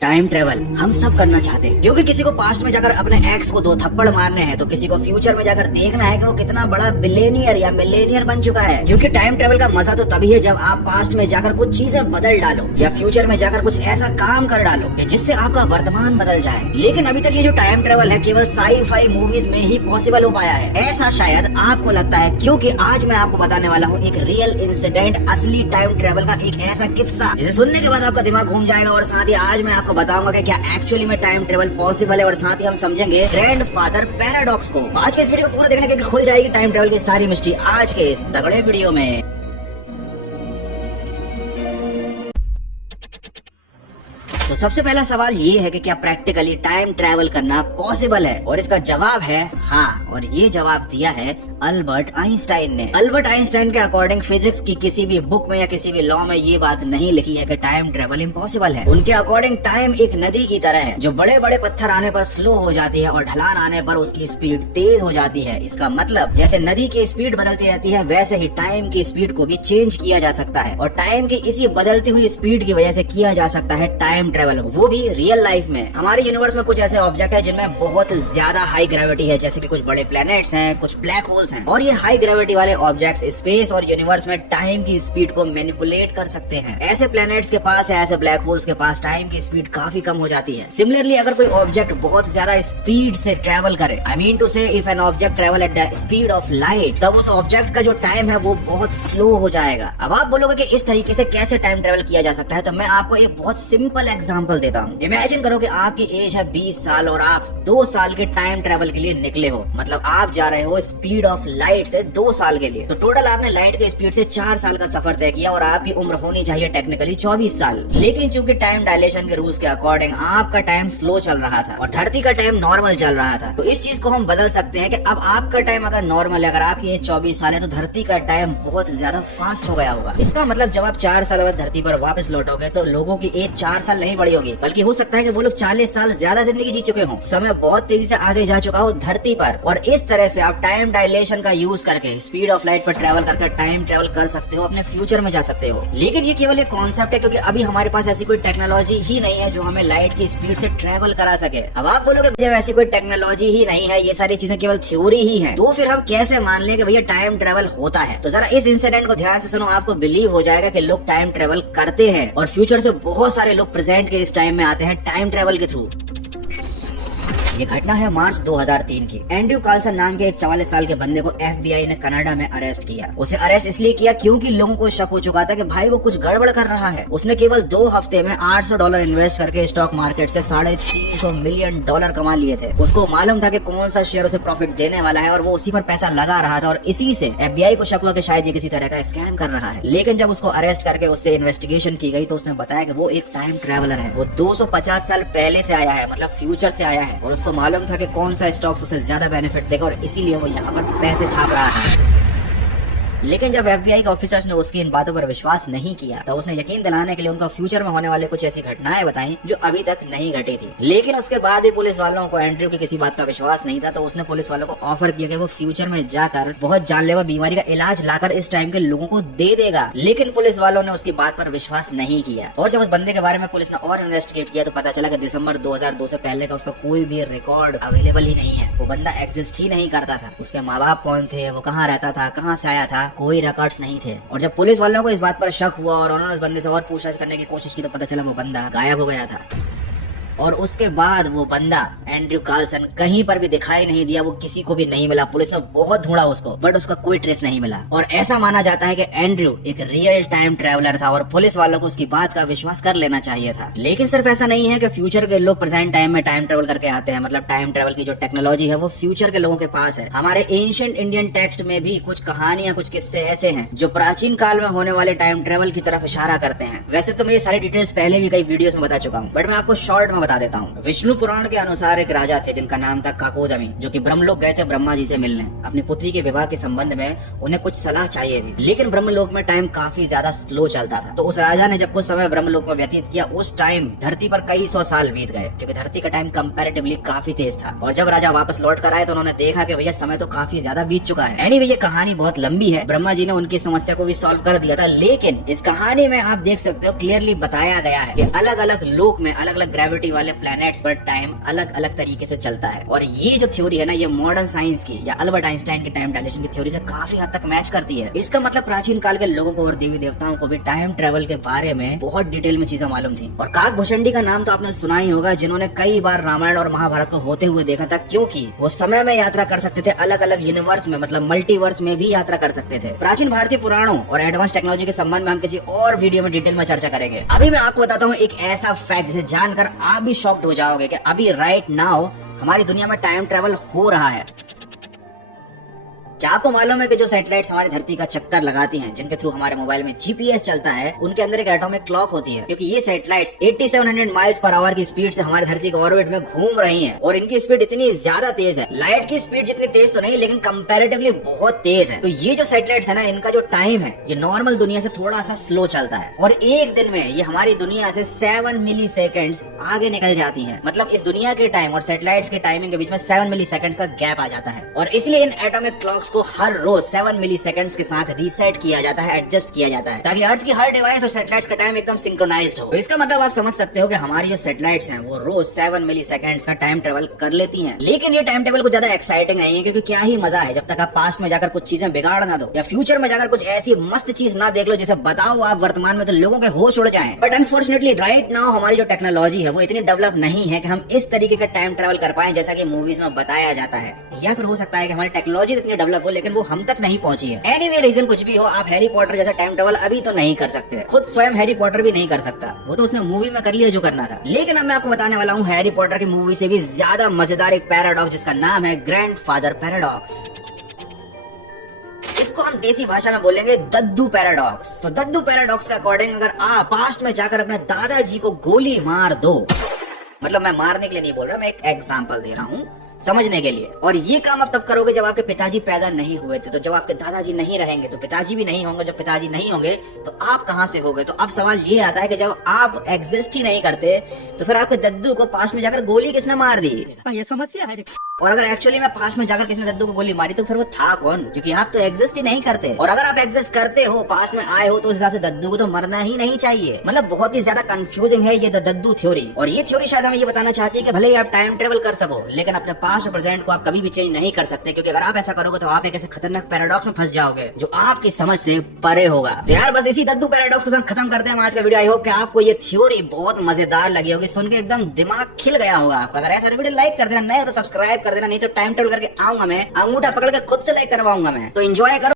Time travel हम सब करना चाहते हैं क्योंकि किसी को पास्ट में जाकर अपने एक्स को 2 थप्पड़ मारने हैं तो किसी को फ्यूचर में जाकर देखना है कि वो कितना बड़ा बिलियनियर या मिलेनियर बन चुका है। क्योंकि टाइम ट्रेवल का मजा तो तभी है जब आप पास्ट में जाकर कुछ चीजें बदल डालो या फ्यूचर में जाकर कुछ ऐसा काम कर डालो कि जिससे आपका वर्तमान बदल जाए। लेकिन अभी तक ये जो टाइम ट्रेवल है केवल साई-फाई मूवीज में ही पॉसिबल हो पाया है, ऐसा शायद आपको लगता है। क्योंकि आज मैं आपको बताने वाला हूँ एक रियल इंसिडेंट, असली टाइम ट्रेवल का एक ऐसा किस्सा जिसे सुनने के बाद आपका दिमाग घूम जाएगा। और साथ ही आज मैं आपको बताऊंगा कि क्या एक्चुअली में टाइम ट्रेवल पॉसिबल है और साथ ही हम समझेंगे ग्रैंडफादर पैराडॉक्स को। आज के इस वीडियो को पूरा देखने के खुल जाएगी टाइम ट्रेवल की सारी मिस्ट्री आज के इस तगड़े वीडियो में। तो सबसे पहला सवाल ये है कि क्या प्रैक्टिकली टाइम ट्रैवल करना पॉसिबल है, और इसका जवाब है हाँ। और ये जवाब दिया है अल्बर्ट आइंस्टाइन ने। अल्बर्ट आइंस्टाइन के अकॉर्डिंग फिजिक्स की किसी भी बुक में या किसी भी लॉ में ये बात नहीं लिखी है कि टाइम ट्रेवल इम्पॉसिबल है। उनके अकॉर्डिंग टाइम एक नदी की तरह है जो बड़े बड़े पत्थर आने पर स्लो हो जाती है और ढलान आने पर उसकी स्पीड तेज हो जाती है। इसका मतलब जैसे नदी की स्पीड बदलती रहती है वैसे ही टाइम की स्पीड को भी चेंज किया जा सकता है, और टाइम की इसी बदलती हुई स्पीड की वजह से किया जा सकता है टाइम ट्रेवल, वो भी रियल लाइफ में। हमारे यूनिवर्स में कुछ ऐसे ऑब्जेक्ट है जिनमें बहुत ज्यादा हाई ग्रेविटी है, जैसे कि कुछ बड़े प्लैनेट्स हैं, कुछ ब्लैक होल्स हैं। और ये हाई ग्रेविटी वाले ऑब्जेक्ट्स स्पेस और यूनिवर्स में टाइम की स्पीड को मैनिपुलेट कर सकते हैं। ऐसे प्लैनेट्स के पास या ऐसे ब्लैक होल्स के पास टाइम की स्पीड काफी कम हो जाती है। सिमिलरली अगर कोई ऑब्जेक्ट बहुत ज्यादा स्पीड से ट्रेवल करे, आई मीन टू से if an object travel at the speed of light, तब उस ऑब्जेक्ट का जो टाइम है वो बहुत स्लो हो जाएगा। अब आप बोलोगे कि इस तरीके से कैसे टाइम ट्रेवल किया जा सकता है, तो मैं आपको एक बहुत सिंपल एग्जांपल देता हूँ। इमेजिन करो कि आपकी एज है 20 साल और आप 2 साल के टाइम ट्रेवल के लिए निकले हो। मतलब आप जा रहे हो स्पीड ऑफ लाइट से 2 साल के लिए। तो टोटल आपने लाइट के स्पीड से 4 साल का सफर तय किया और आपकी उम्र होनी चाहिए टेक्निकली 24 साल। लेकिन चूंकि टाइम डायलेशन के रूल्स के अकॉर्डिंग आपका टाइम स्लो चल रहा था और धरती का टाइम नॉर्मल चल रहा था। तो इस चीज को हम बदल सकते हैं कि अब आपका टाइम अगर नॉर्मल है, अगर आपकी एज 24 साल है, तो धरती का टाइम बहुत ज्यादा फास्ट हो गया होगा। इसका मतलब जब आप 4 साल बाद धरती पर वापस लौटोगे तो लोगों की एज 4 साल नहीं बढ़ी होगी, बल्कि हो सकता है कि वो लोग 40 साल ज्यादा जिंदगी जी चुके हों। समय बहुत तेजी से आगे जा चुका हो धरती पर, और इस तरह से आप टाइम डायलेशन का यूज करके स्पीड ऑफ लाइट पर ट्रैवल करके टाइम ट्रैवल कर सकते हो, अपने फ्यूचर में जा सकते हो। लेकिन ये केवल एक कॉन्सेप्ट है, क्योंकि अभी हमारे पास ऐसी कोई टेक्नोलॉजी ही नहीं है जो हमें लाइट की स्पीड से ट्रैवल करा सके। अब आप बोलोगे जब ऐसी कोई टेक्नोलॉजी ही नहीं है, ये सारी चीजें केवल थ्योरी ही है, तो फिर हम कैसे मान लें कि भैया टाइम ट्रैवल होता है। तो जरा इस इंसिडेंट को ध्यान से सुनो, आपको बिलीव हो जाएगा कि लोग टाइम ट्रैवल करते हैं और फ्यूचर से बहुत सारे लोग प्रेजेंट के इस टाइम में आते हैं टाइम ट्रैवल के थ्रू। ये घटना है मार्च 2003 की। एंड्रयू कार्लसन नाम के एक 44 साल के बंदे को FBI ने कनाडा में अरेस्ट किया। उसे अरेस्ट इसलिए किया क्योंकि लोगों को शक हो चुका था कि भाई वो कुछ गड़बड़ कर रहा है। उसने केवल 2 हफ्ते में $800 इन्वेस्ट करके स्टॉक मार्केट से $350 मिलियन कमा लिए थे। उसको मालूम था कि कौन सा शेयर उसे प्रॉफिट देने वाला है और वो उसी पर पैसा लगा रहा था, और इसी से FBI को शक हुआ कि शायद ये किसी तरह का स्कैम कर रहा है। लेकिन जब उसको अरेस्ट करके उससे इन्वेस्टिगेशन की गई तो उसने बताया कि वो एक टाइम ट्रैवलर है। वो 250 साल पहले से आया है, मतलब फ्यूचर से आया है, और उसको मालूम था कि कौन सा स्टॉक्स उसे ज्यादा बेनिफिट देगा, और इसीलिए वो यहाँ पर पैसे छाप रहा है। लेकिन जब FBI के ऑफिसर्स ने उसकी इन बातों पर विश्वास नहीं किया तो उसने यकीन दिलाने के लिए उनका फ्यूचर में होने वाले कुछ ऐसी घटनाएं बताई जो अभी तक नहीं घटी थी। लेकिन उसके बाद भी पुलिस वालों को एंड्रयू की किसी बात का विश्वास नहीं था, तो उसने पुलिस वालों को ऑफर किया कि वो फ्यूचर में जाकर बहुत जानलेवा बीमारी का इलाज लाकर इस टाइम के लोगों को दे देगा। लेकिन पुलिस वालों ने उसकी बात पर विश्वास नहीं किया, और जब उस बंदे के बारे में पुलिस ने और इन्वेस्टिगेट किया तो पता चला कि दिसंबर 2002 से पहले का उसका कोई भी रिकॉर्ड अवेलेबल ही नहीं है। वो बंदा एग्जिस्ट ही नहीं करता था। उसके माँ बाप कौन थे, वो कहाँ रहता था, कहाँ से आया था, कोई रिकॉर्ड्स नहीं थे। और जब पुलिस वालों को इस बात पर शक हुआ और उन्होंने उस बंदे से और पूछताछ करने की कोशिश की तो पता चला वो बंदा गायब हो गया था। और उसके बाद वो बंदा एंड्रयू कार्लसन कहीं पर भी दिखाई नहीं दिया, वो किसी को भी नहीं मिला। पुलिस ने बहुत ढूंढा उसको, बट उसका कोई ट्रेस नहीं मिला। और ऐसा माना जाता है कि एंड्रयू एक रियल टाइम ट्रैवलर था और पुलिस वालों को उसकी बात का विश्वास कर लेना चाहिए था। लेकिन सिर्फ ऐसा नहीं है कि फ्यूचर के लोग प्रेजेंट टाइम में टाइम ट्रैवल करके आते हैं। मतलब टाइम ट्रैवल की जो टेक्नोलॉजी है वो फ्यूचर के लोगों के पास है। हमारे एंशिएंट इंडियन टेक्स्ट में भी कुछ कहानियां, कुछ किस्से ऐसे हैं जो प्राचीन काल में होने वाले टाइम ट्रैवल की तरफ इशारा करते हैं। वैसे तो मैं ये सारी डिटेल्स पहले भी कई वीडियोस में बता चुका हूँ, बट मैं आपको शॉर्ट में बता देता हूँ। विष्णु पुराण के अनुसार एक राजा थे जिनका नाम था काकोदमी, जो कि ब्रह्मलोक गए थे ब्रह्मा जी से मिलने। अपनी पुत्री के विवाह के संबंध में उन्हें कुछ सलाह चाहिए थी, लेकिन ब्रह्मलोक में टाइम काफी ज्यादा स्लो चलता था। तो उस राजा ने जब कुछ समय ब्रह्मलोक में व्यतीत किया, उस टाइम धरती पर कई 100 साल बीत गए, क्योंकि धरती का टाइम कंपैरेटिवली काफी तेज था। और जब राजा वापस लौट कर आए तो उन्होंने देखा कि भैया समय तो काफी ज्यादा बीत चुका है। एनीवे, ये कहानी बहुत लंबी है। ब्रह्मा जी ने उनकी समस्या को भी सॉल्व कर दिया था, लेकिन इस कहानी में आप देख सकते हो क्लियरली बताया गया है कि अलग अलग लोक में अलग अलग ग्रेविटी वाले प्लैनेट्स पर टाइम अलग अलग तरीके से चलता है। और ये जो थ्योरी है ना, ये मॉडर्न साइंस की या अल्बर्ट आइंस्टाइन की टाइम डायलेशन की थ्योरी से काफी हद तक मैच करती है। इसका मतलब प्राचीन काल के लोगों को और देवी देवताओं को भी टाइम ट्रेवल के बारे में बहुत डिटेल में चीजें मालूम थी। और काकभूषणी का नाम तो आपने सुना ही होगा, जिन्होंने कई बार रामायण और महाभारत को होते हुए देखा था, क्योंकि वो समय में यात्रा कर सकते थे, अलग अलग यूनिवर्स में, मतलब मल्टीवर्स में भी यात्रा कर सकते थे। प्राचीन भारतीय पुराणों और एडवांस टेक्नोलॉजी के संबंध में हम किसी और वीडियो में डिटेल में चर्चा करेंगे। अभी मैं आपको बताता हूँ एक ऐसा फैक्ट जिसे जानकर आप भी शॉक्ड हो जाओगे कि अभी राइट नाउ हमारी दुनिया में टाइम ट्रेवल हो रहा है। क्या आपको मालूम है कि जो सैटेलाइट्स हमारी धरती का चक्कर लगाती हैं, जिनके थ्रू हमारे मोबाइल में जीपीएस चलता है, उनके अंदर एक एटॉमिक क्लॉक होती है, क्योंकि ये सैटेलाइट्स 8700 माइल्स पर आवर की स्पीड से हमारी धरती के ऑर्बिट में घूम रही हैं। और इनकी स्पीड इतनी ज्यादा तेज है, लाइट की स्पीड जितनी तेज तो नहीं, लेकिन कंपैरेटिवली बहुत तेज है। तो ये जो सैटेलाइट्स है ना, इनका जो टाइम है, ये नॉर्मल दुनिया से थोड़ा सा स्लो चलता है। और एक दिन में ये हमारी दुनिया से 7 मिली सेकेंड्स आगे निकल जाती है। मतलब इस दुनिया के टाइम और सैटेलाइट्स के टाइमिंग के बीच में 7 मिली सेकेंड्स का गैप आ जाता है। और इसलिए इन एटॉमिक क्लॉक्स को हर रोज 7 मिली सेकंड्स के साथ रीसेट किया जाता है, एडजस्ट किया जाता है, ताकि अर्थ की हर डिवाइस और सैटेलाइट्स का टाइम एकदम सिंक्रोनाइज्ड हो। तो इसका मतलब आप समझ सकते हो कि हमारी जो सैटेलाइट्स हैं वो रोज 7 मिली सेकंड्स का टाइम ट्रेवल कर लेती हैं। लेकिन ये टाइम टेबल कुछ ज्यादा एक्साइटिंग नहीं है, क्योंकि क्या ही मजा है जब तक आप पास्ट में जाकर कुछ चीजें बिगाड़ ना दो, या फ्यूचर में जाकर कुछ ऐसी मस्त चीज ना देख लो जिसे बताओ आप वर्तमान में तो लोगों के होश उड़ जाएं। बट अनफॉर्चुनेटली राइट नाउ हमारी जो टेक्नोलॉजी है वो इतनी डेवलप नहीं है कि हम इस तरीके का टाइम ट्रेवल कर पाए जैसा कि मूवीज में बताया जाता है। या फिर हो सकता है कि हमारी टेक्नोलॉजी इतनी डेवलप हो लेकिन वो हम तक नहीं पहुंची है। एनीवे, रीजन कुछ भी हो, आप हैरी पॉटर जैसा टाइम ट्रेवल अभी तो नहीं कर सकते। खुद स्वयं हैरी पॉटर भी नहीं कर सकता, वो तो उसने मूवी में कर लिया जो करना था। लेकिन अब मैं आपको बताने वाला हूँ हैरी पॉटर की मूवी से भी ज्यादा मजेदार एक पैराडॉक्स, जिसका नाम है ग्रैंडफादर पैराडॉक्स। इसको हम देसी भाषा में बोलेंगे दद्दू पैराडॉक्स। तो दद्दू पैराडॉक्स के अकॉर्डिंग अगर आप पास्ट में जाकर अपने दादाजी को गोली मार दो, मतलब मैं मारने के लिए नहीं बोल रहा, मैं एक एग्जांपल दे रहा हूँ समझने के लिए। और ये काम आप तब करोगे जब आपके पिताजी पैदा नहीं हुए थे। तो जब आपके दादाजी नहीं रहेंगे तो पिताजी भी नहीं होंगे, जब पिताजी नहीं होंगे तो आप कहां से होगे। तो अब सवाल ये आता है कि जब आप एग्जिस्ट ही नहीं करते तो फिर आपके दद्दू को पास्ट में जाकर गोली किसने मार दी? ये समस्या है। और अगर एक्चुअली में पास्ट में जाकर किसने दद्दू को गोली मारी तो फिर वो था कौन? क्योंकि आप तो एग्जिस्ट ही नहीं करते। और अगर आप एग्जिस्ट करते हो, पास्ट में आए हो, तो उस हिसाब से दद्दू को तो मरना ही नहीं चाहिए। मतलब बहुत ही ज्यादा कंफ्यूजिंग है ये दद्दू थ्योरी। और ये थ्योरी शायद हमें ये बताना चाहती है कि भले ही आप टाइम ट्रेवल कर सको, लेकिन अपने पास्ट और प्रेजेंट को आप कभी भी चेंज नहीं कर सकते, क्योंकि अगर आप ऐसा करोगे तो आप एक ऐसे खतरनाक पैराडॉक्स में फंस जाओगे जो आपकी समझ से परे होगा। तो यार बस इसी दद्दू पैराडॉक्स के साथ खत्म करते हैं आज का वीडियो। आई होप कि आपको ये थ्योरी बहुत मजेदार लगी होगी, सुन के एकदम दिमाग खिल गया होगा आपका। अगर ऐसा वीडियो लाइक कर देना, नहीं तो सब्सक्राइब कर देना, नहीं तो टाइम ट्रेवल करके आऊंगा मैं, अंगूठा पकड़ के खुद से लाइक करवाऊंगा मैं। तो एंजॉय करो।